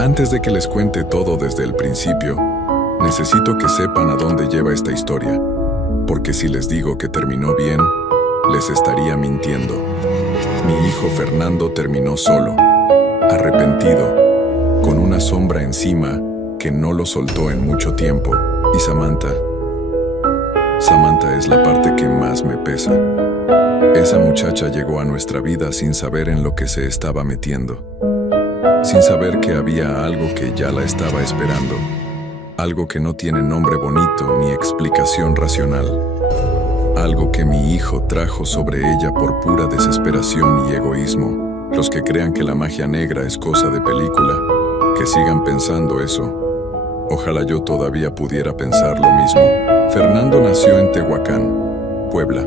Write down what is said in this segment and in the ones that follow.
Antes de que les cuente todo desde el principio, necesito que sepan a dónde lleva esta historia, porque si les digo que terminó bien, les estaría mintiendo. Mi hijo Fernando terminó solo, arrepentido, con una sombra encima que no lo soltó en mucho tiempo. Y Samantha es la parte que más me pesa. Esa muchacha llegó a nuestra vida sin saber en lo que se estaba metiendo, sin saber que había algo que ya la estaba esperando, algo que no tiene nombre bonito ni explicación racional, algo que mi hijo trajo sobre ella por pura desesperación y egoísmo. Los que crean que la magia negra es cosa de película, que sigan pensando eso. Ojalá yo todavía pudiera pensar lo mismo. Fernando nació en Tehuacán, Puebla.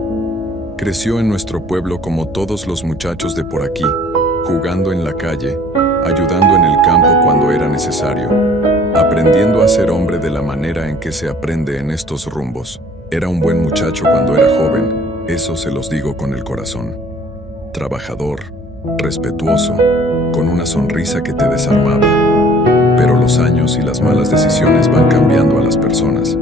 Creció en nuestro pueblo como todos los muchachos de por aquí, jugando en la calle, ayudando en el campo cuando era necesario, aprendiendo a ser hombre de la manera en que se aprende en estos rumbos. Era un buen muchacho cuando era joven, eso se los digo con el corazón. Trabajador, respetuoso, con una sonrisa que te desarmaba. Pero los años y las malas decisiones van cambiando a las personas,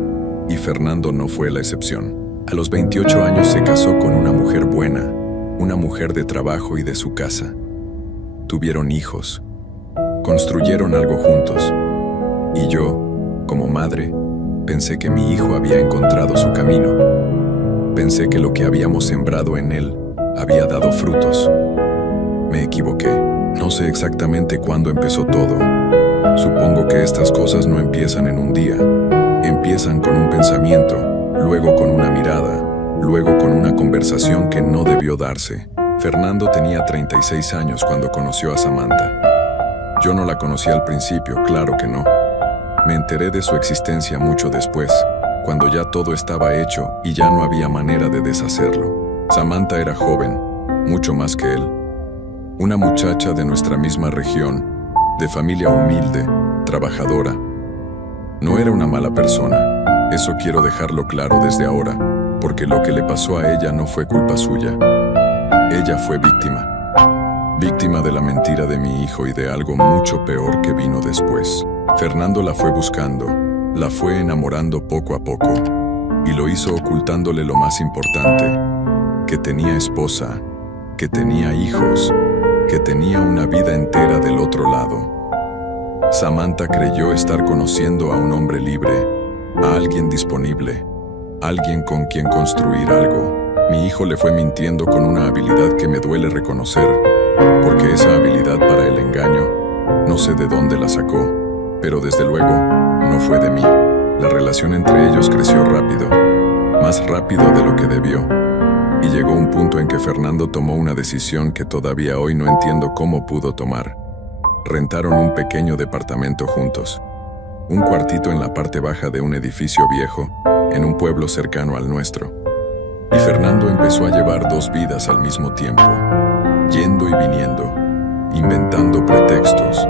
y Fernando no fue la excepción. A los 28 años se casó con una mujer buena, una mujer de trabajo y de su casa. Tuvieron hijos, construyeron algo juntos, y yo, como madre, pensé que mi hijo había encontrado su camino. Pensé que lo que habíamos sembrado en él había dado frutos. Me equivoqué. No sé exactamente cuándo empezó todo. Supongo que estas cosas no empiezan en un día. Empiezan con un pensamiento, luego con una mirada, luego con una conversación que no debió darse. Fernando tenía 36 años cuando conoció a Samantha. Yo no la conocí al principio, claro que no. Me enteré de su existencia mucho después, cuando ya todo estaba hecho y ya no había manera de deshacerlo. Samantha era joven, mucho más que él. Una muchacha de nuestra misma región, de familia humilde, trabajadora. No era una mala persona, eso quiero dejarlo claro desde ahora, porque lo que le pasó a ella no fue culpa suya. Ella fue víctima. Víctima de la mentira de mi hijo y de algo mucho peor que vino después. Fernando la fue buscando, la fue enamorando poco a poco, y lo hizo ocultándole lo más importante, que tenía esposa, que tenía hijos, que tenía una vida entera del otro lado. Samantha creyó estar conociendo a un hombre libre, a alguien disponible, alguien con quien construir algo. Mi hijo le fue mintiendo con una habilidad que me duele reconocer, porque esa habilidad para el engaño, no sé de dónde la sacó, pero desde luego, no fue de mí. La relación entre ellos creció rápido, más rápido de lo que debió, y llegó un punto en que Fernando tomó una decisión que todavía hoy no entiendo cómo pudo tomar. Rentaron un pequeño departamento juntos, un cuartito en la parte baja de un edificio viejo, en un pueblo cercano al nuestro. Y Fernando empezó a llevar dos vidas al mismo tiempo, yendo y viniendo, inventando pretextos,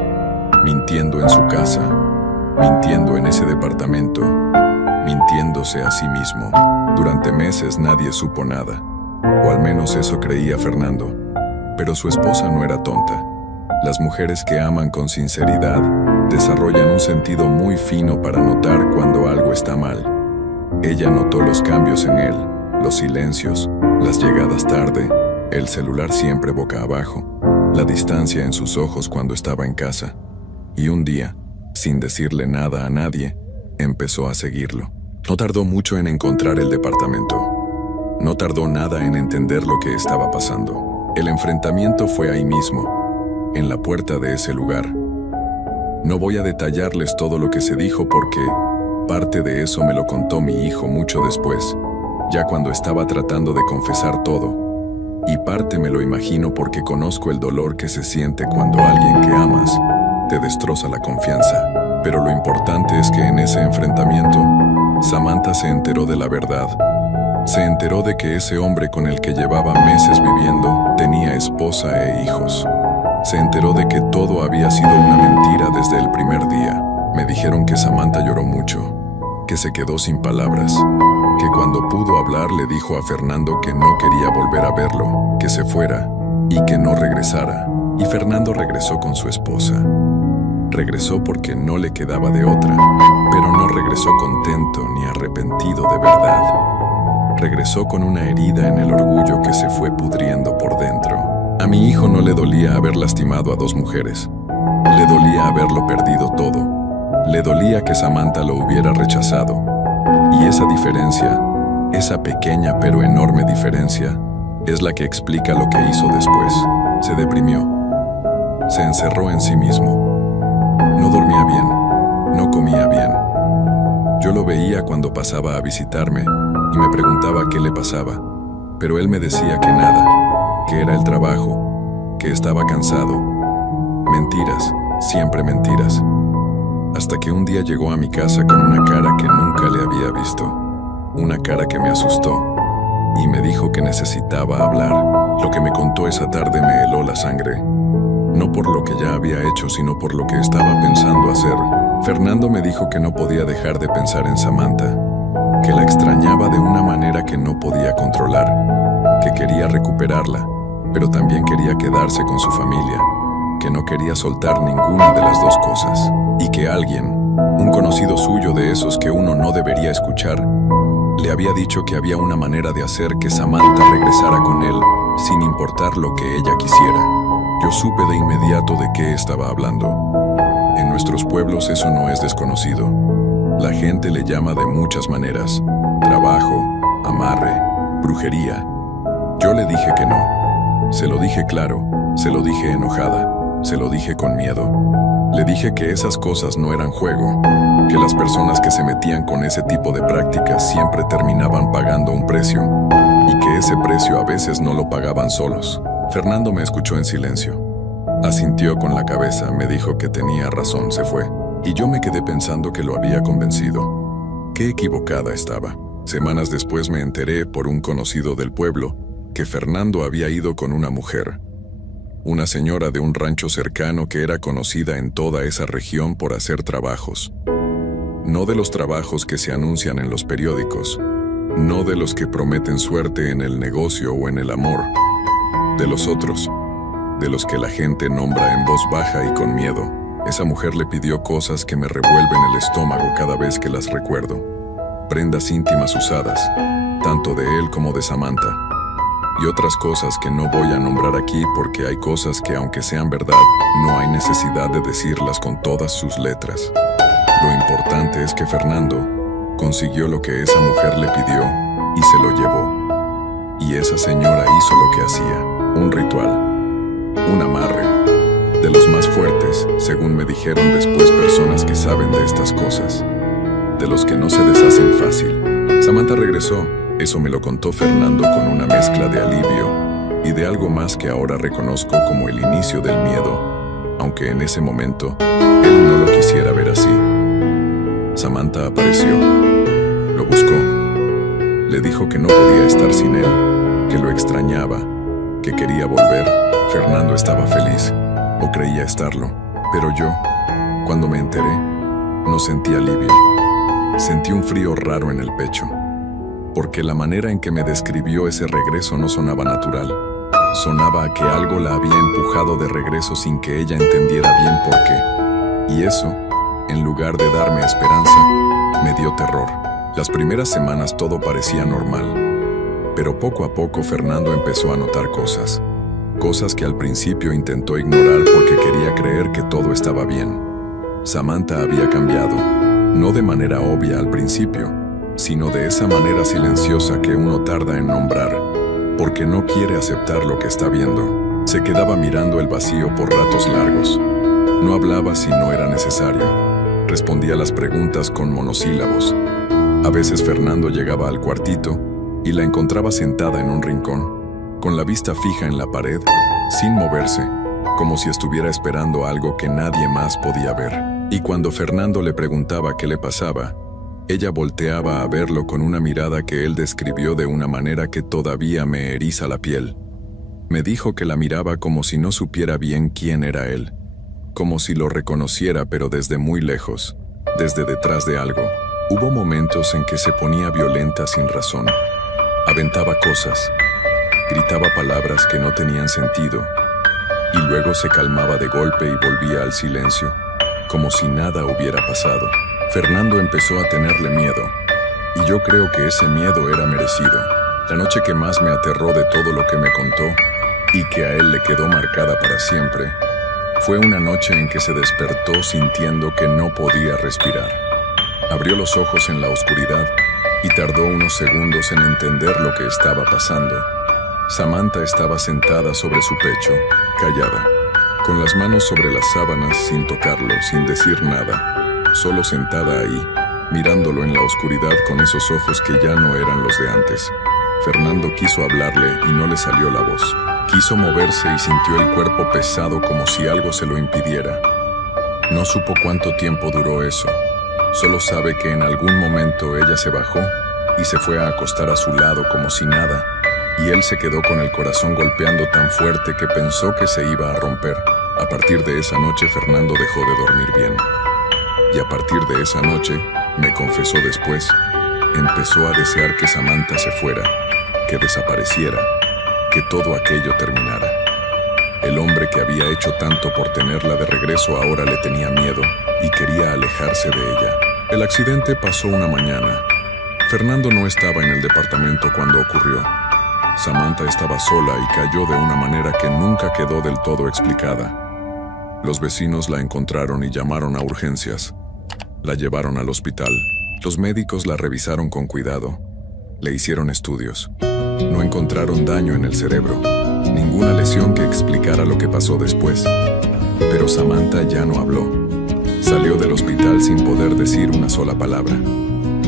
mintiendo en su casa, mintiendo en ese departamento, mintiéndose a sí mismo. Durante meses nadie supo nada, o al menos eso creía Fernando. Pero su esposa no era tonta. Las mujeres que aman con sinceridad desarrollan un sentido muy fino para notar cuando algo está mal. Ella notó los cambios en él, los silencios, las llegadas tarde, el celular siempre boca abajo, la distancia en sus ojos cuando estaba en casa. Y un día, sin decirle nada a nadie, empezó a seguirlo. No tardó mucho en encontrar el departamento. No tardó nada en entender lo que estaba pasando. El enfrentamiento fue ahí mismo, en la puerta de ese lugar. No voy a detallarles todo lo que se dijo porque parte de eso me lo contó mi hijo mucho después, ya cuando estaba tratando de confesar todo. Y parte me lo imagino porque conozco el dolor que se siente cuando alguien que amas te destroza la confianza. Pero lo importante es que en ese enfrentamiento, Samantha se enteró de la verdad. Se enteró de que ese hombre con el que llevaba meses viviendo tenía esposa e hijos. Se enteró de que todo había sido una mentira desde el primer día. Me dijeron que Samantha lloró mucho, que se quedó sin palabras, que cuando pudo hablar le dijo a Fernando que no quería volver a verlo, que se fuera y que no regresara. Y Fernando regresó con su esposa. Regresó porque no le quedaba de otra, pero no regresó contento ni arrepentido de verdad. Regresó con una herida en el orgullo que se fue pudriendo por dentro. A mi hijo no le dolía haber lastimado a 2 mujeres. Le dolía haberlo perdido todo. Le dolía que Samantha lo hubiera rechazado. Y esa diferencia, esa pequeña pero enorme diferencia, es la que explica lo que hizo después. Se deprimió. Se encerró en sí mismo. No dormía bien. No comía bien. Yo lo veía cuando pasaba a visitarme y me preguntaba qué le pasaba, pero él me decía que nada, que era el trabajo, que estaba cansado. Mentiras, siempre mentiras. Hasta que un día llegó a mi casa con una cara que nunca le había visto, una cara que me asustó, y me dijo que necesitaba hablar. Lo que me contó esa tarde me heló la sangre, no por lo que ya había hecho, sino por lo que estaba pensando hacer. Fernando me dijo que no podía dejar de pensar en Samantha, que la extrañaba de una manera que no podía controlar, que quería recuperarla, pero también quería quedarse con su familia, que no quería soltar ninguna de las 2 cosas, y que alguien, un conocido suyo de esos que uno no debería escuchar, le había dicho que había una manera de hacer que Samantha regresara con él, sin importar lo que ella quisiera. Yo supe de inmediato de qué estaba hablando. En nuestros pueblos eso no es desconocido. La gente le llama de muchas maneras: trabajo, amarre, brujería. Yo le dije que no. Se lo dije claro, se lo dije enojada, se lo dije con miedo. Le dije que esas cosas no eran juego, que las personas que se metían con ese tipo de prácticas siempre terminaban pagando un precio, y que ese precio a veces no lo pagaban solos. Fernando me escuchó en silencio. Asintió con la cabeza, me dijo que tenía razón, se fue. Y yo me quedé pensando que lo había convencido. Qué equivocada estaba. Semanas después me enteré por un conocido del pueblo que Fernando había ido con una mujer. Una señora de un rancho cercano que era conocida en toda esa región por hacer trabajos. No de los trabajos que se anuncian en los periódicos, no de los que prometen suerte en el negocio o en el amor, de los otros, de los que la gente nombra en voz baja y con miedo. Esa mujer le pidió cosas que me revuelven el estómago cada vez que las recuerdo. Prendas íntimas usadas, tanto de él como de Samantha. Y otras cosas que no voy a nombrar aquí porque hay cosas que, aunque sean verdad, no hay necesidad de decirlas con todas sus letras. Lo importante es que Fernando consiguió lo que esa mujer le pidió y se lo llevó. Y esa señora hizo lo que hacía, un ritual, un amarre, de los más fuertes, según me dijeron después personas que saben de estas cosas, de los que no se deshacen fácil. Samantha regresó. Eso me lo contó Fernando con una mezcla de alivio y de algo más que ahora reconozco como el inicio del miedo, aunque en ese momento él no lo quisiera ver así. Samantha apareció, lo buscó, le dijo que no podía estar sin él, que lo extrañaba, que quería volver. Fernando estaba feliz, o creía estarlo, pero yo, cuando me enteré, no sentí alivio, sentí un frío raro en el pecho. Porque la manera en que me describió ese regreso no sonaba natural. Sonaba a que algo la había empujado de regreso sin que ella entendiera bien por qué. Y eso, en lugar de darme esperanza, me dio terror. Las primeras semanas todo parecía normal. Pero poco a poco Fernando empezó a notar cosas. Cosas que al principio intentó ignorar porque quería creer que todo estaba bien. Samantha había cambiado, no de manera obvia al principio, sino de esa manera silenciosa que uno tarda en nombrar, porque no quiere aceptar lo que está viendo. Se quedaba mirando el vacío por ratos largos. No hablaba si no era necesario. Respondía las preguntas con monosílabos. A veces Fernando llegaba al cuartito y la encontraba sentada en un rincón, con la vista fija en la pared, sin moverse, como si estuviera esperando algo que nadie más podía ver. Y cuando Fernando le preguntaba qué le pasaba, ella volteaba a verlo con una mirada que él describió de una manera que todavía me eriza la piel. Me dijo que la miraba como si no supiera bien quién era él, como si lo reconociera pero desde muy lejos, desde detrás de algo. Hubo momentos en que se ponía violenta sin razón. Aventaba cosas, gritaba palabras que no tenían sentido, y luego se calmaba de golpe y volvía al silencio, como si nada hubiera pasado. Fernando empezó a tenerle miedo, y yo creo que ese miedo era merecido. La noche que más me aterró de todo lo que me contó, y que a él le quedó marcada para siempre, fue una noche en que se despertó sintiendo que no podía respirar. Abrió los ojos en la oscuridad y tardó unos segundos en entender lo que estaba pasando. Samantha estaba sentada sobre su pecho, callada, con las manos sobre las sábanas sin tocarlo, sin decir nada, solo sentada ahí, mirándolo en la oscuridad con esos ojos que ya no eran los de antes. Fernando quiso hablarle y no le salió la voz. Quiso moverse y sintió el cuerpo pesado como si algo se lo impidiera. No supo cuánto tiempo duró eso. Solo sabe que en algún momento ella se bajó y se fue a acostar a su lado como si nada, y él se quedó con el corazón golpeando tan fuerte que pensó que se iba a romper. A partir de esa noche Fernando dejó de dormir bien. Y a partir de esa noche, me confesó después, empezó a desear que Samantha se fuera, que desapareciera, que todo aquello terminara. El hombre que había hecho tanto por tenerla de regreso ahora le tenía miedo y quería alejarse de ella. El accidente pasó una mañana. Fernando no estaba en el departamento cuando ocurrió. Samantha estaba sola y cayó de una manera que nunca quedó del todo explicada. Los vecinos la encontraron y llamaron a urgencias. La llevaron al hospital. Los médicos la revisaron con cuidado. Le hicieron estudios. No encontraron daño en el cerebro, ninguna lesión que explicara lo que pasó después. Pero Samantha ya no habló. Salió del hospital sin poder decir una sola palabra.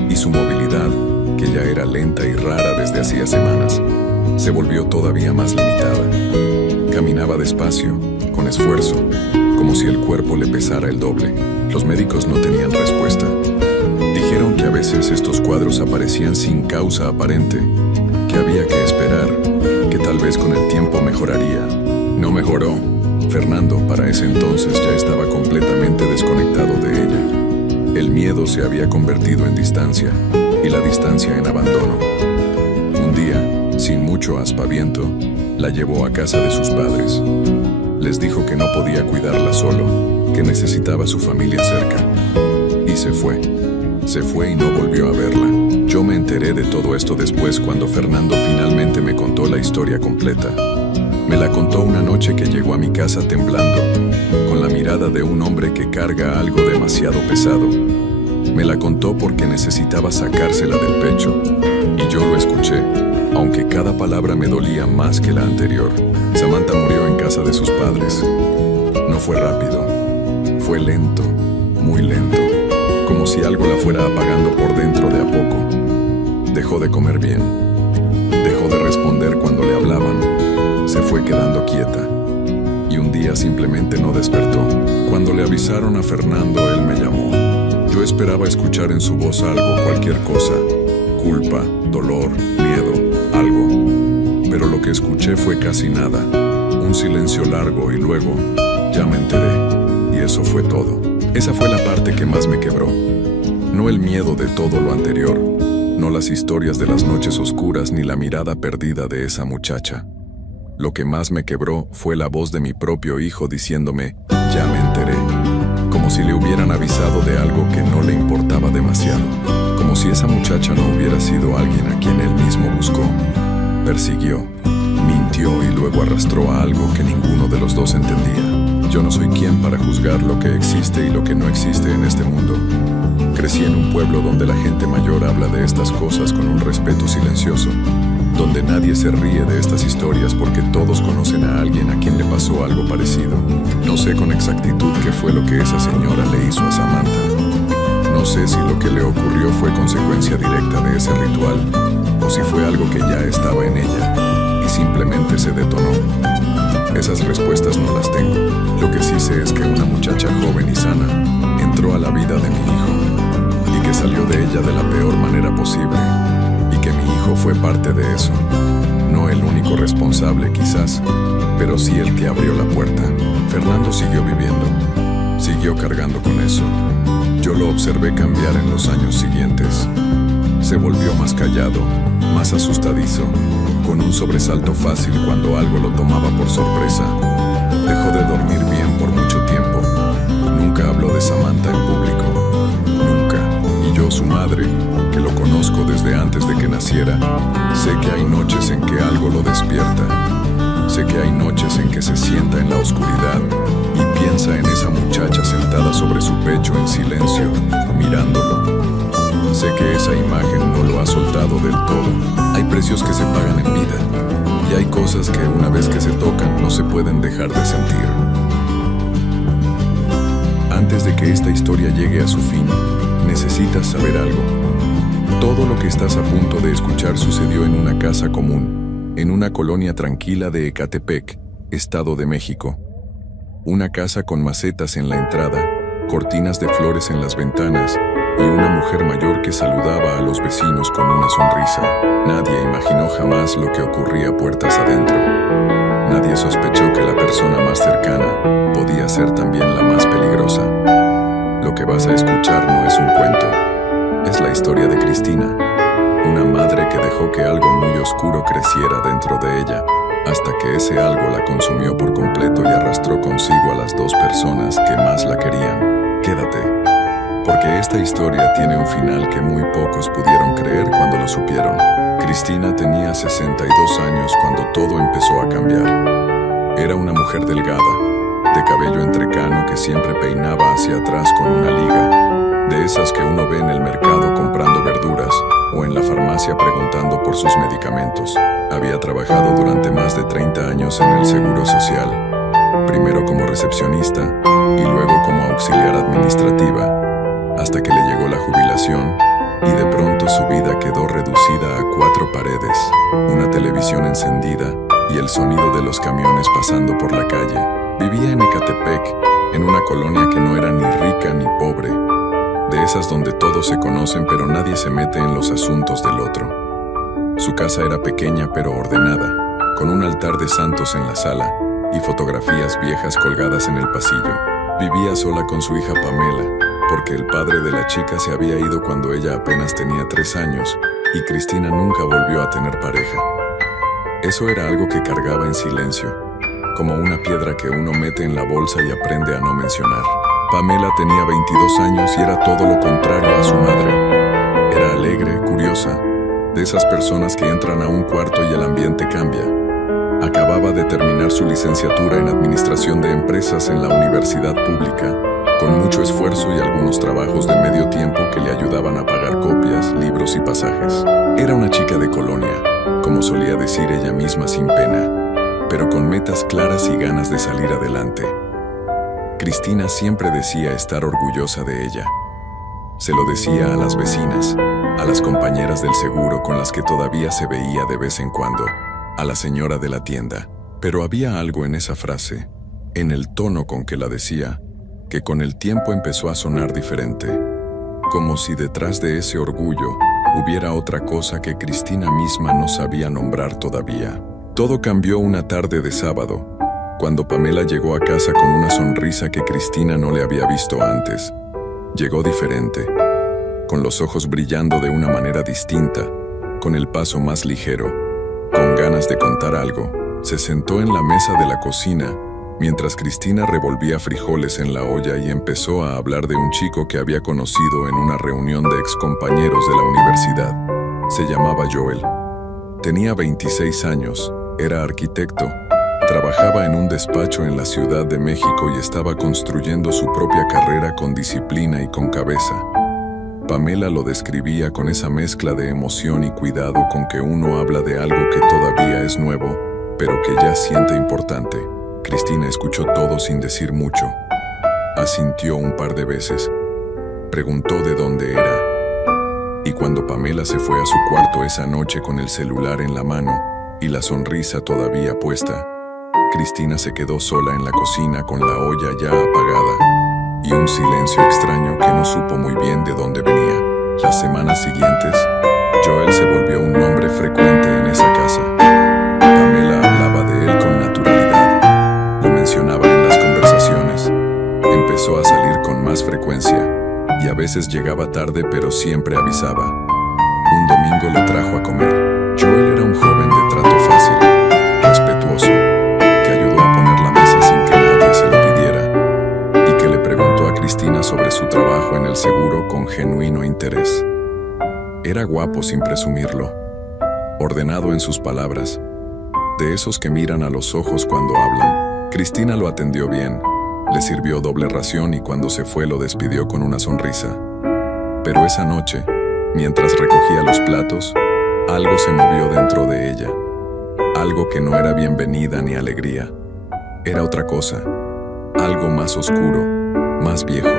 Y su movilidad, que ya era lenta y rara desde hacía semanas, se volvió todavía más limitada. Caminaba despacio, con esfuerzo, como si el cuerpo le pesara el doble. Los médicos no tenían respuesta. Dijeron que a veces estos cuadros aparecían sin causa aparente, que había que esperar, que tal vez con el tiempo mejoraría. No mejoró. Fernando, para ese entonces, ya estaba completamente desconectado de ella. El miedo se había convertido en distancia, y la distancia en abandono. Un día, sin mucho aspaviento, la llevó a casa de sus padres. Les dijo que no podía cuidarla solo, que necesitaba su familia cerca. Y se fue. Se fue y no volvió a verla. Yo me enteré de todo esto después cuando Fernando finalmente me contó la historia completa. Me la contó una noche que llegó a mi casa temblando, con la mirada de un hombre que carga algo demasiado pesado. Me la contó porque necesitaba sacársela del pecho, y yo lo escuché, aunque cada palabra me dolía más que la anterior. Samantha murió en casa de sus padres. No fue rápido, fue lento, muy lento. Como si algo la fuera apagando por dentro de a poco. Dejó de comer bien. Dejó de responder cuando le hablaban. Se fue quedando quieta. Y un día simplemente no despertó. Cuando le avisaron a Fernando, él me llamó. Yo esperaba escuchar en su voz algo, cualquier cosa. Culpa, dolor, miedo, algo. Pero lo que escuché fue casi nada. Un silencio largo y luego, ya me enteré. Y eso fue todo. Esa fue la parte que más me quebró. No el miedo de todo lo anterior, no las historias de las noches oscuras ni la mirada perdida de esa muchacha. Lo que más me quebró fue la voz de mi propio hijo diciéndome, ya me enteré. Como si le hubieran avisado de algo que no le importaba demasiado. Como si esa muchacha no hubiera sido alguien a quien él mismo buscó. Persiguió, mintió y luego arrastró a algo que ninguno de los dos entendía. Yo no soy quien para juzgar lo que existe y lo que no existe en este mundo. Crecí en un pueblo donde la gente mayor habla de estas cosas con un respeto silencioso, donde nadie se ríe de estas historias porque todos conocen a alguien a quien le pasó algo parecido. No sé con exactitud qué fue lo que esa señora le hizo a Samantha. No sé si lo que le ocurrió fue consecuencia directa de ese ritual, o si fue algo que ya estaba en ella y simplemente se detonó. Esas respuestas no las tengo. Lo que sí sé es que una muchacha joven y sana entró a la vida de mi hijo y que salió de ella de la peor manera posible y que mi hijo fue parte de eso. No el único responsable quizás, pero sí el que abrió la puerta. Fernando siguió viviendo, siguió cargando con eso. Yo lo observé cambiar en los años siguientes. Se volvió más callado, más asustadizo, con un sobresalto fácil cuando algo lo tomaba por sorpresa. Dejó de dormir bien por mucho tiempo. Nunca habló de Samantha. creciera, sé que hay noches en que algo lo despierta. Sé que hay noches en que se sienta en la oscuridad y piensa en esa muchacha sentada sobre su pecho en silencio, mirándolo. Sé que esa imagen no lo ha soltado del todo. Hay precios que se pagan en vida y hay cosas que una vez que se tocan no se pueden dejar de sentir. Antes de que esta historia llegue a su fin, necesitas saber algo. Todo lo que estás a punto de escuchar sucedió en una casa común, en una colonia tranquila de Ecatepec, Estado de México. Una casa con macetas en la entrada, cortinas de flores en las ventanas y una mujer mayor que saludaba a los vecinos con una sonrisa. Nadie imaginó jamás lo que ocurría puertas adentro. Nadie sospechó que la persona más cercana podía ser también la más peligrosa. Lo que vas a escuchar no es un cuento, es la historia de Cristina, una madre que dejó que algo muy oscuro creciera dentro de ella, hasta que ese algo la consumió por completo y arrastró consigo a las dos personas que más la querían. Quédate, porque esta historia tiene un final que muy pocos pudieron creer cuando lo supieron. Cristina tenía 62 años cuando todo empezó a cambiar. Era una mujer delgada, de cabello entrecano que siempre peinaba hacia atrás con una liga, de esas que uno ve en el mercado comprando verduras o en la farmacia preguntando por sus medicamentos. Había trabajado durante más de 30 años en el Seguro Social, primero como recepcionista y luego como auxiliar administrativa, hasta que le llegó la jubilación y de pronto su vida quedó reducida a 4 paredes, una televisión encendida y el sonido de los camiones pasando por la calle. Vivía en Ecatepec, en una colonia que no era ni rica ni pobre, de esas donde todos se conocen pero nadie se mete en los asuntos del otro. Su casa era pequeña pero ordenada, con un altar de santos en la sala y fotografías viejas colgadas en el pasillo. Vivía sola con su hija Pamela, porque el padre de la chica se había ido cuando ella apenas tenía 3 años y Cristina nunca volvió a tener pareja. Eso era algo que cargaba en silencio, como una piedra que uno mete en la bolsa y aprende a no mencionar. Pamela tenía 22 años y era todo lo contrario a su madre. Era alegre, curiosa, de esas personas que entran a un cuarto y el ambiente cambia. Acababa de terminar su licenciatura en Administración de Empresas en la Universidad Pública, con mucho esfuerzo y algunos trabajos de medio tiempo que le ayudaban a pagar copias, libros y pasajes. Era una chica de colonia, como solía decir ella misma sin pena, pero con metas claras y ganas de salir adelante. Cristina siempre decía estar orgullosa de ella. Se lo decía a las vecinas, a las compañeras del seguro con las que todavía se veía de vez en cuando, a la señora de la tienda. Pero había algo en esa frase, en el tono con que la decía, que con el tiempo empezó a sonar diferente, como si detrás de ese orgullo hubiera otra cosa que Cristina misma no sabía nombrar todavía. Todo cambió una tarde de sábado, cuando Pamela llegó a casa con una sonrisa que Cristina no le había visto antes. Llegó diferente, con los ojos brillando de una manera distinta, con el paso más ligero, con ganas de contar algo. Se sentó en la mesa de la cocina, mientras Cristina revolvía frijoles en la olla y empezó a hablar de un chico que había conocido en una reunión de excompañeros de la universidad. Se llamaba Joel. Tenía 26 años, era arquitecto, trabajaba en un despacho en la Ciudad de México y estaba construyendo su propia carrera con disciplina y con cabeza. Pamela lo describía con esa mezcla de emoción y cuidado con que uno habla de algo que todavía es nuevo, pero que ya siente importante. Cristina escuchó todo sin decir mucho. Asintió un par de veces. Preguntó de dónde era. Y cuando Pamela se fue a su cuarto esa noche con el celular en la mano y la sonrisa todavía puesta, Cristina se quedó sola en la cocina con la olla ya apagada y un silencio extraño que no supo muy bien de dónde venía. Las semanas siguientes, Joel se volvió un nombre frecuente en esa casa. Pamela hablaba de él con naturalidad, lo mencionaba en las conversaciones, empezó a salir con más frecuencia y a veces llegaba tarde pero siempre avisaba. Un domingo lo trajo a comer. Joel era un joven de trato fácil, respetuoso, que ayudó a poner la mesa sin que nadie se lo pidiera y que le preguntó a Cristina sobre su trabajo en el seguro con genuino interés. Era guapo sin presumirlo, ordenado en sus palabras, de esos que miran a los ojos cuando hablan. Cristina lo atendió bien, le sirvió doble ración y cuando se fue lo despidió con una sonrisa. Pero esa noche, mientras recogía los platos, algo se movió dentro de ella. Algo que no era bienvenida ni alegría. Era otra cosa, algo más oscuro, más viejo,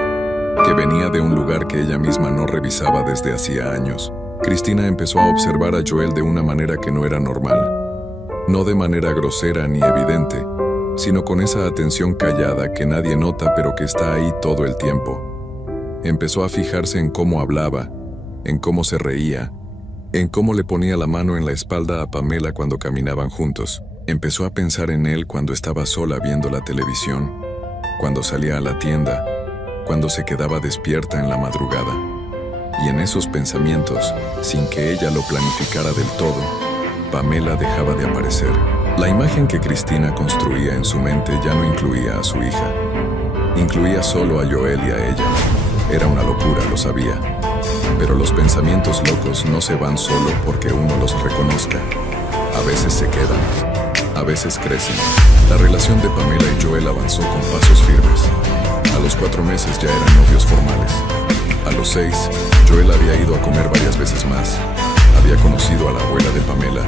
que venía de un lugar que ella misma no revisaba desde hacía años. Cristina empezó a observar a Joel de una manera que no era normal. No de manera grosera ni evidente, sino con esa atención callada que nadie nota pero que está ahí todo el tiempo. Empezó a fijarse en cómo hablaba, en cómo se reía, en cómo le ponía la mano en la espalda a Pamela cuando caminaban juntos. Empezó a pensar en él cuando estaba sola viendo la televisión, cuando salía a la tienda, cuando se quedaba despierta en la madrugada. Y en esos pensamientos, sin que ella lo planificara del todo, Pamela dejaba de aparecer. La imagen que Cristina construía en su mente ya no incluía a su hija. Incluía solo a Joel y a ella. Era una locura, lo sabía. Pero los pensamientos locos no se van solo porque uno los reconozca. A veces se quedan, a veces crecen. La relación de Pamela y Joel avanzó con pasos firmes. A los 4 meses ya eran novios formales. A los 6, Joel había ido a comer varias veces más. Había conocido a la abuela de Pamela.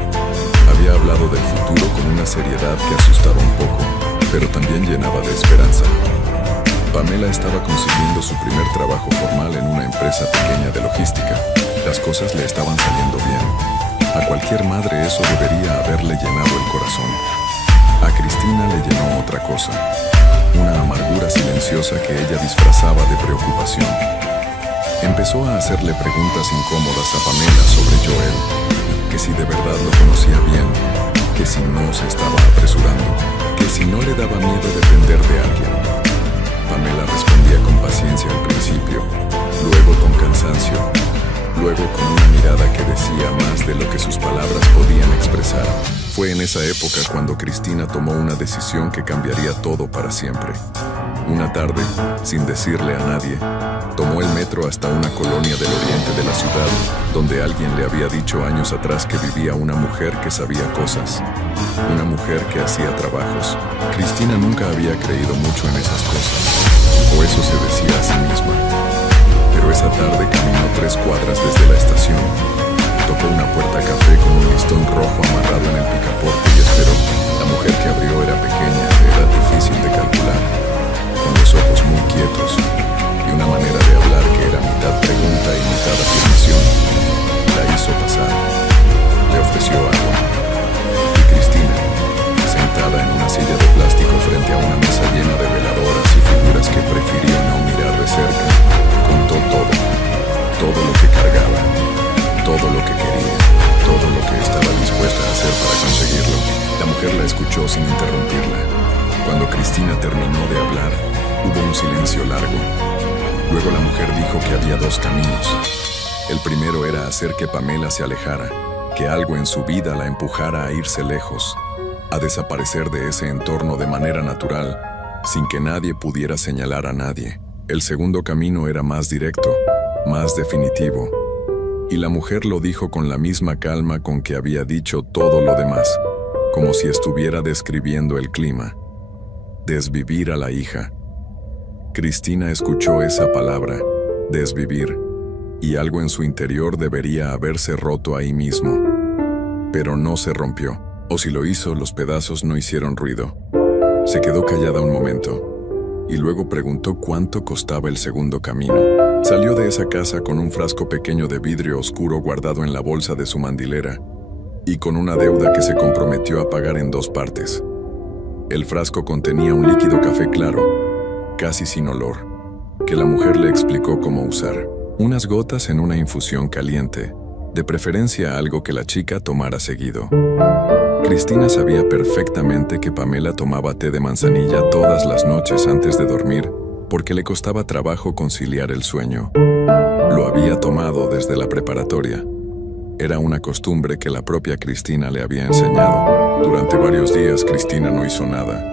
Había hablado del futuro con una seriedad que asustaba un poco, pero también llenaba de esperanza. Pamela estaba consiguiendo su primer trabajo formal en una empresa pequeña de logística. Las cosas le estaban saliendo bien. A cualquier madre eso debería haberle llenado el corazón. A Cristina le llenó otra cosa. Una amargura silenciosa que ella disfrazaba de preocupación. Empezó a hacerle preguntas incómodas a Pamela sobre Joel, que si de verdad lo conocía bien, que si no se estaba apresurando, que si no le daba miedo depender de alguien. Pamela respondía con paciencia al principio, luego con cansancio, luego con una mirada que decía más de lo que sus palabras podían expresar. Fue en esa época cuando Cristina tomó una decisión que cambiaría todo para siempre. Una tarde, sin decirle a nadie, tomó el metro hasta una colonia del oriente de la ciudad, donde alguien le había dicho años atrás que vivía una mujer que sabía cosas, una mujer que hacía trabajos. Cristina nunca había creído mucho en esas cosas, o eso se decía a sí misma. Pero esa tarde caminó 3 cuadras desde la estación, tocó una puerta café con un listón rojo amarrado en el picaporte y esperó. La mujer que abrió era pequeña, de edad difícil de calcular, con los ojos muy quietos y una manera de hablar que era mitad pregunta y mitad afirmación. La hizo pasar, le ofreció agua. Y Cristina, sentada en una silla de plástico frente a una mesa llena de veladoras y figuras que prefirió no mirar de cerca, contó todo lo que cargaba, todo lo que quería, todo lo que estaba dispuesta a hacer para conseguirlo. La mujer la escuchó sin interrumpirla. Cuando Cristina terminó de hablar, hubo un silencio largo. Luego la mujer dijo que había 2 caminos. El primero era hacer que Pamela se alejara, que algo en su vida la empujara a irse lejos, a desaparecer de ese entorno de manera natural, sin que nadie pudiera señalar a nadie. El segundo camino era más directo, más definitivo. Y la mujer lo dijo con la misma calma con que había dicho todo lo demás, como si estuviera describiendo el clima. Desvivir a la hija. Cristina escuchó esa palabra, desvivir, y algo en su interior debería haberse roto ahí mismo. Pero no se rompió, o si lo hizo, los pedazos no hicieron ruido. Se quedó callada un momento, y luego preguntó cuánto costaba el segundo camino. Salió de esa casa con un frasco pequeño de vidrio oscuro guardado en la bolsa de su mandilera, y con una deuda que se comprometió a pagar en 2 partes. El frasco contenía un líquido café claro, casi sin olor, que la mujer le explicó cómo usar. Unas gotas en una infusión caliente, de preferencia algo que la chica tomara seguido. Cristina sabía perfectamente que Pamela tomaba té de manzanilla todas las noches antes de dormir, porque le costaba trabajo conciliar el sueño. Lo había tomado desde la preparatoria. Era una costumbre que la propia Cristina le había enseñado. Durante varios días Cristina no hizo nada.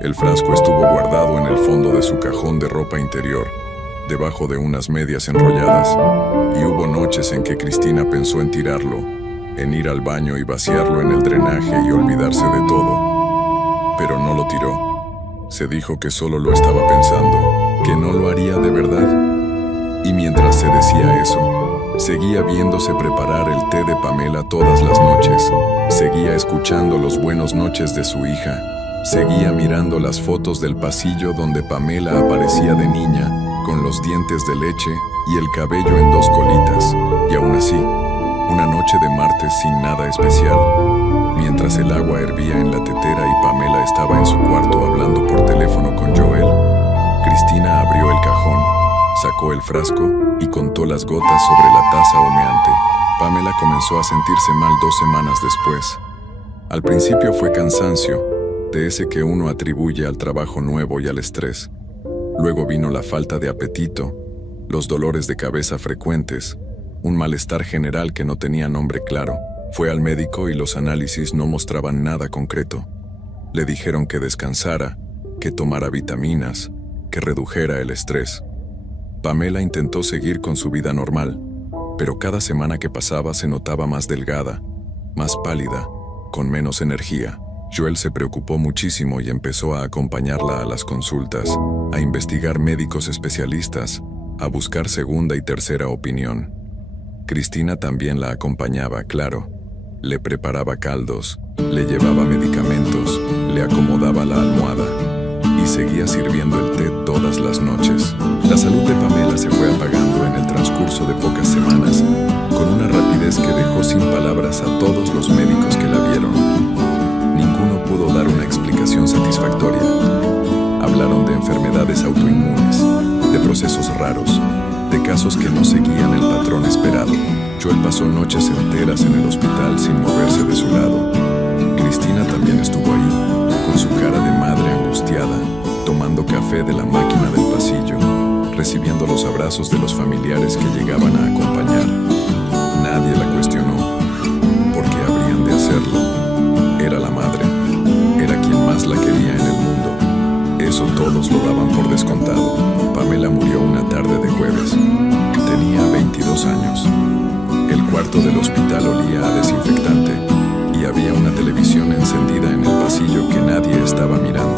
El frasco estuvo guardado en el fondo de su cajón de ropa interior, debajo de unas medias enrolladas, y hubo noches en que Cristina pensó en tirarlo, en ir al baño y vaciarlo en el drenaje y olvidarse de todo. Pero no lo tiró. Se dijo que solo lo estaba pensando, que no lo haría de verdad. Y mientras se decía eso, seguía viéndose preparar el té de Pamela todas las noches, seguía escuchando los buenos noches de su hija, seguía mirando las fotos del pasillo donde Pamela aparecía de niña, con los dientes de leche y el cabello en 2 colitas, y aún así, una noche de martes sin nada especial, mientras el agua hervía en la tetera y Pamela estaba en su cuarto hablando por teléfono con Joel, Cristina abrió el cajón, sacó el frasco y contó las gotas sobre la taza humeante. Pamela comenzó a sentirse mal 2 semanas después. Al principio fue cansancio, de ese que uno atribuye al trabajo nuevo y al estrés. Luego vino la falta de apetito, los dolores de cabeza frecuentes, un malestar general que no tenía nombre claro. Fue al médico y los análisis no mostraban nada concreto. Le dijeron que descansara, que tomara vitaminas, que redujera el estrés. Pamela intentó seguir con su vida normal, pero cada semana que pasaba se notaba más delgada, más pálida, con menos energía. Joel se preocupó muchísimo y empezó a acompañarla a las consultas, a investigar médicos especialistas, a buscar segunda y tercera opinión. Cristina también la acompañaba, claro. Le preparaba caldos, le llevaba medicamentos, le acomodaba la almohada y seguía sirviendo el té todas las noches. La salud de Pamela se fue apagando en el transcurso de pocas semanas, con una rapidez que dejó sin palabras a todos los médicos que la vieron. Ninguno pudo dar una explicación satisfactoria. Hablaron de enfermedades autoinmunes, de procesos raros, de casos que no seguían el patrón esperado. Joel pasó noches enteras en el hospital sin moverse de su lado. Cristina también estuvo ahí, con su cara de madre angustiada, tomando café de la máquina del pasillo, recibiendo los abrazos de los familiares que llegaban a acompañar. Nadie la cuestionó. ¿Por qué habrían de hacerlo? Era la madre. Era quien más la quería en el mundo. Eso todos lo daban por descontado. Pamela murió una tarde de jueves. Tenía 22 años. El cuarto del hospital olía a desinfectante y había una televisión encendida en el pasillo que nadie estaba mirando.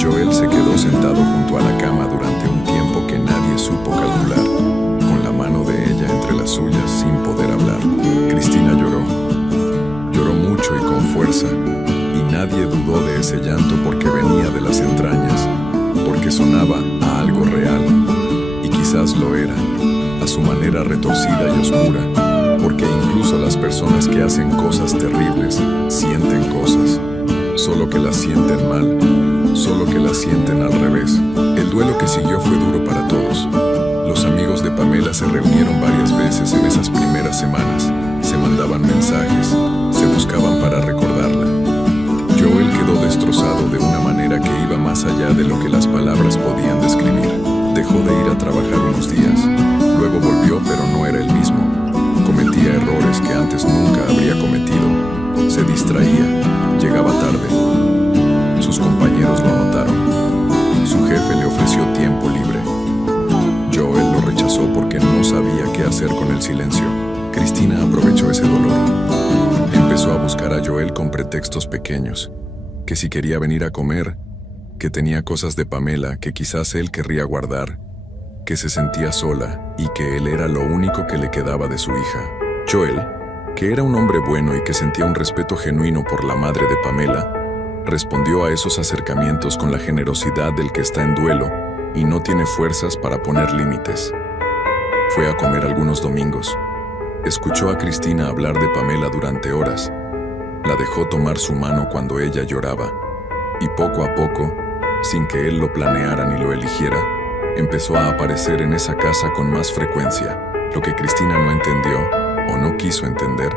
Joel se quedó sentado junto a la cama durante un tiempo que nadie supo calcular, con la mano de ella entre las suyas sin poder hablar. Cristina lloró. Lloró mucho y con fuerza, y nadie dudó de ese llanto porque venía de las entrañas, porque sonaba a algo real, y quizás lo era, a su manera retorcida y oscura, porque incluso las personas que hacen cosas terribles sienten cosas, solo que las sienten mal, solo que las sienten al revés. El duelo que siguió fue duro para todos. Los amigos de Pamela se reunieron varias veces en esas primeras semanas, se mandaban mensajes, se buscaban para recordarla. Joel quedó destrozado de una manera que iba más allá de lo que las palabras podían describir. Dejó de ir a trabajar unos días. Luego volvió, pero no era el mismo. Cometía errores que antes nunca habría cometido. Se distraía, llegaba tarde. Sus compañeros lo notaron. Su jefe le ofreció tiempo libre. Joel lo rechazó porque no sabía qué hacer con el silencio. Cristina aprovechó ese dolor. Empezó a buscar a Joel con pretextos pequeños. Que si quería venir a comer, que tenía cosas de Pamela que quizás él querría guardar, que se sentía sola y que él era lo único que le quedaba de su hija. Joel, que era un hombre bueno y que sentía un respeto genuino por la madre de Pamela, respondió a esos acercamientos con la generosidad del que está en duelo y no tiene fuerzas para poner límites. Fue a comer algunos domingos. Escuchó a Cristina hablar de Pamela durante horas. La dejó tomar su mano cuando ella lloraba. Y poco a poco, sin que él lo planeara ni lo eligiera, empezó a aparecer en esa casa con más frecuencia. Lo que Cristina no entendió, o no quiso entender,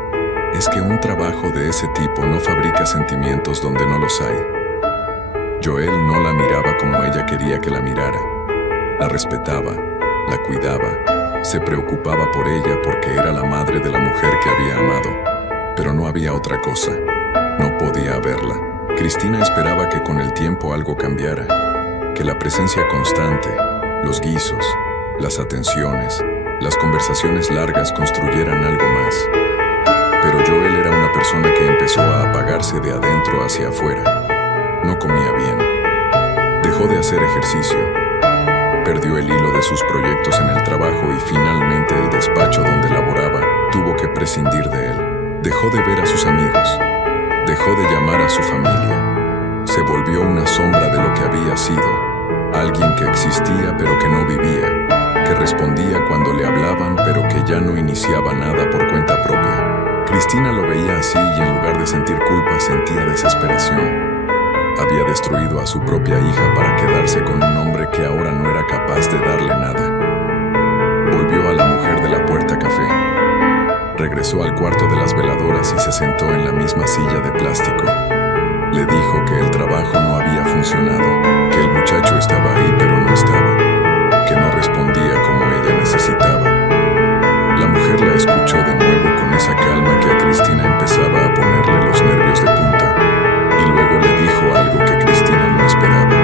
es que un trabajo de ese tipo no fabrica sentimientos donde no los hay. Joel no la miraba como ella quería que la mirara. La respetaba, la cuidaba, se preocupaba por ella porque era la madre de la mujer que había amado. Pero no había otra cosa. No podía verla. Cristina esperaba que con el tiempo algo cambiara, que la presencia constante, los guisos, las atenciones, las conversaciones largas construyeran algo más. Pero Pero Joel era una persona que empezó a apagarse de adentro hacia afuera. No comía bien. Dejó de hacer ejercicio. Perdió el hilo de sus proyectos en el trabajo y finalmente el despacho donde laboraba tuvo que prescindir de él. Dejó de ver a sus amigos. Dejó de llamar a su familia. Se volvió una sombra de lo que había sido. Alguien que existía pero que no vivía. Que respondía cuando le hablaban pero que ya no iniciaba nada por cuenta propia. Cristina lo veía así y en lugar de sentir culpa sentía desesperación. Había destruido a su propia hija para quedarse con un hombre que ahora no era capaz de darle nada. Volvió a la mujer de la puerta café. Regresó al cuarto de las veladoras y se sentó en la misma silla de plástico. Le dijo que el trabajo no había funcionado, que el muchacho estaba ahí pero no estaba, que no respondía como ella necesitaba. La mujer la escuchó de nuevo con esa calma que a Cristina empezaba a ponerle los nervios de punta. Y luego le dijo algo que Cristina no esperaba.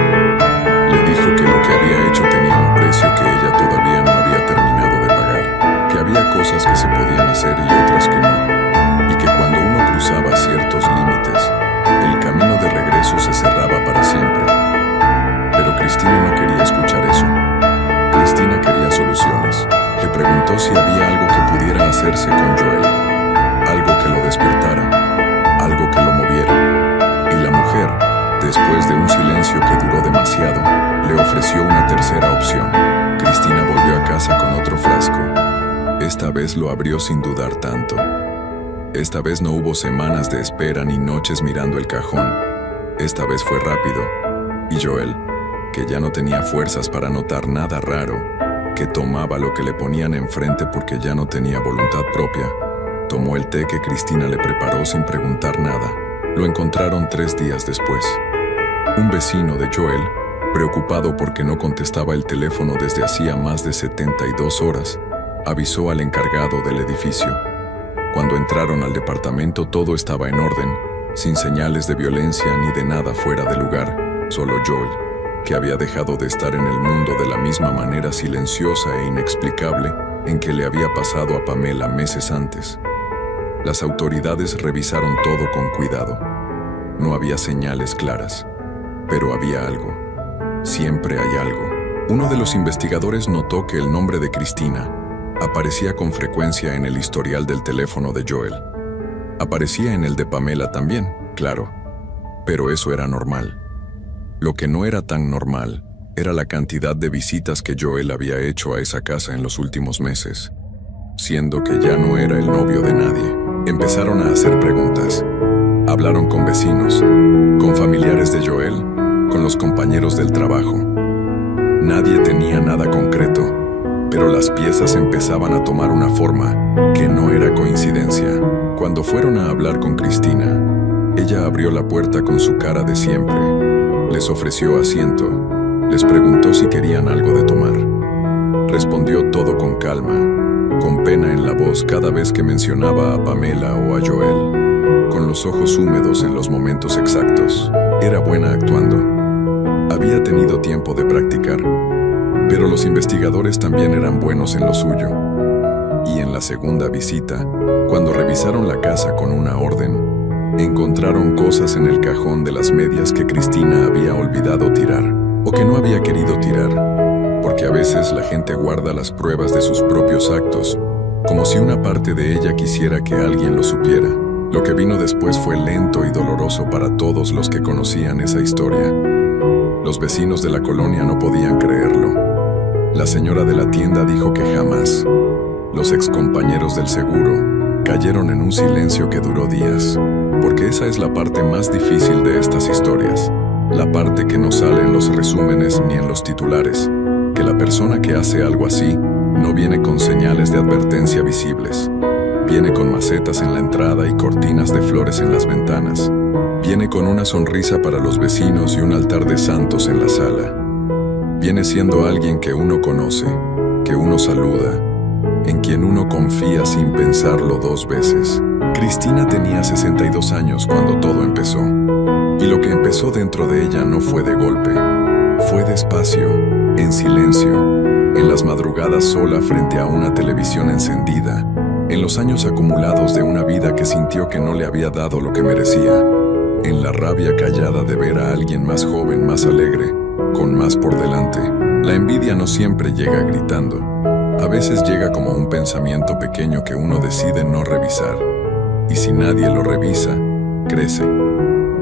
Le dijo que lo que había hecho tenía un precio que ella todavía no había terminado de pagar, que había cosas que se podían hacer y otras que no, y que cuando uno cruzaba ciertos límites, el camino de regreso se cerraba para siempre. Pero Cristina no quería escuchar eso. Cristina quería soluciones. Le preguntó si había algo que pudiera hacerse con Joel, algo que lo despertara, algo que lo moviera. Y la mujer, después de un silencio que duró demasiado, le ofreció una tercera opción. Cristina volvió a casa con otro frasco. Esta vez lo abrió sin dudar tanto. Esta vez no hubo semanas de espera ni noches mirando el cajón. Esta vez fue rápido. Y Joel, que ya no tenía fuerzas para notar nada raro, que tomaba lo que le ponían enfrente porque ya no tenía voluntad propia, tomó el té que Cristina le preparó sin preguntar nada. Lo encontraron 3 días después. Un vecino de Joel, preocupado porque no contestaba el teléfono desde hacía más de 72 horas, avisó al encargado del edificio. Cuando entraron al departamento todo estaba en orden, sin señales de violencia ni de nada fuera de lugar, solo Joel, que había dejado de estar en el mundo de la misma manera silenciosa e inexplicable en que le había pasado a Pamela meses antes. Las autoridades revisaron todo con cuidado. No había señales claras, pero había algo. Siempre hay algo. Uno de los investigadores notó que el nombre de Cristina aparecía con frecuencia en el historial del teléfono de Joel. Aparecía en el de Pamela también, claro, pero eso era normal. Lo que no era tan normal era la cantidad de visitas que Joel había hecho a esa casa en los últimos meses, siendo que ya no era el novio de nadie. Empezaron a hacer preguntas. Hablaron con vecinos, con familiares de Joel, con los compañeros del trabajo. Nadie tenía nada concreto, pero las piezas empezaban a tomar una forma que no era coincidencia. Cuando fueron a hablar con Cristina, ella abrió la puerta con su cara de siempre. Les ofreció asiento, les preguntó si querían algo de tomar. Respondió todo con calma, con pena en la voz cada vez que mencionaba a Pamela o a Joel, con los ojos húmedos en los momentos exactos. Era buena actuando. Había tenido tiempo de practicar, pero los investigadores también eran buenos en lo suyo. Y en la segunda visita, cuando revisaron la casa con una orden, encontraron cosas en el cajón de las medias que Cristina había olvidado tirar, o que no había querido tirar, porque a veces la gente guarda las pruebas de sus propios actos, como si una parte de ella quisiera que alguien lo supiera. Lo que vino después fue lento y doloroso para todos los que conocían esa historia. Los vecinos de la colonia no podían creerlo. La señora de la tienda dijo que jamás. Los excompañeros del seguro cayeron en un silencio que duró días, porque esa es la parte más difícil de estas historias, la parte que no sale en los resúmenes ni en los titulares, que la persona que hace algo así no viene con señales de advertencia visibles, viene con macetas en la entrada y cortinas de flores en las ventanas, viene con una sonrisa para los vecinos y un altar de santos en la sala, viene siendo alguien que uno conoce, que uno saluda, en quien uno confía sin pensarlo 2 veces. Cristina tenía 62 años cuando todo empezó, y lo que empezó dentro de ella no fue de golpe, fue despacio, en silencio, en las madrugadas sola frente a una televisión encendida, en los años acumulados de una vida que sintió que no le había dado lo que merecía, en la rabia callada de ver a alguien más joven, más alegre, con más por delante. La envidia no siempre llega gritando. A veces llega como un pensamiento pequeño que uno decide no revisar. Y si nadie lo revisa, crece.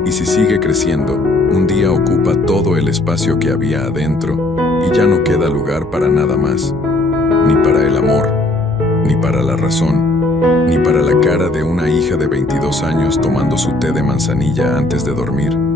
Y si sigue creciendo, un día ocupa todo el espacio que había adentro y ya no queda lugar para nada más. Ni para el amor, ni para la razón, ni para la cara de una hija de 22 años tomando su té de manzanilla antes de dormir.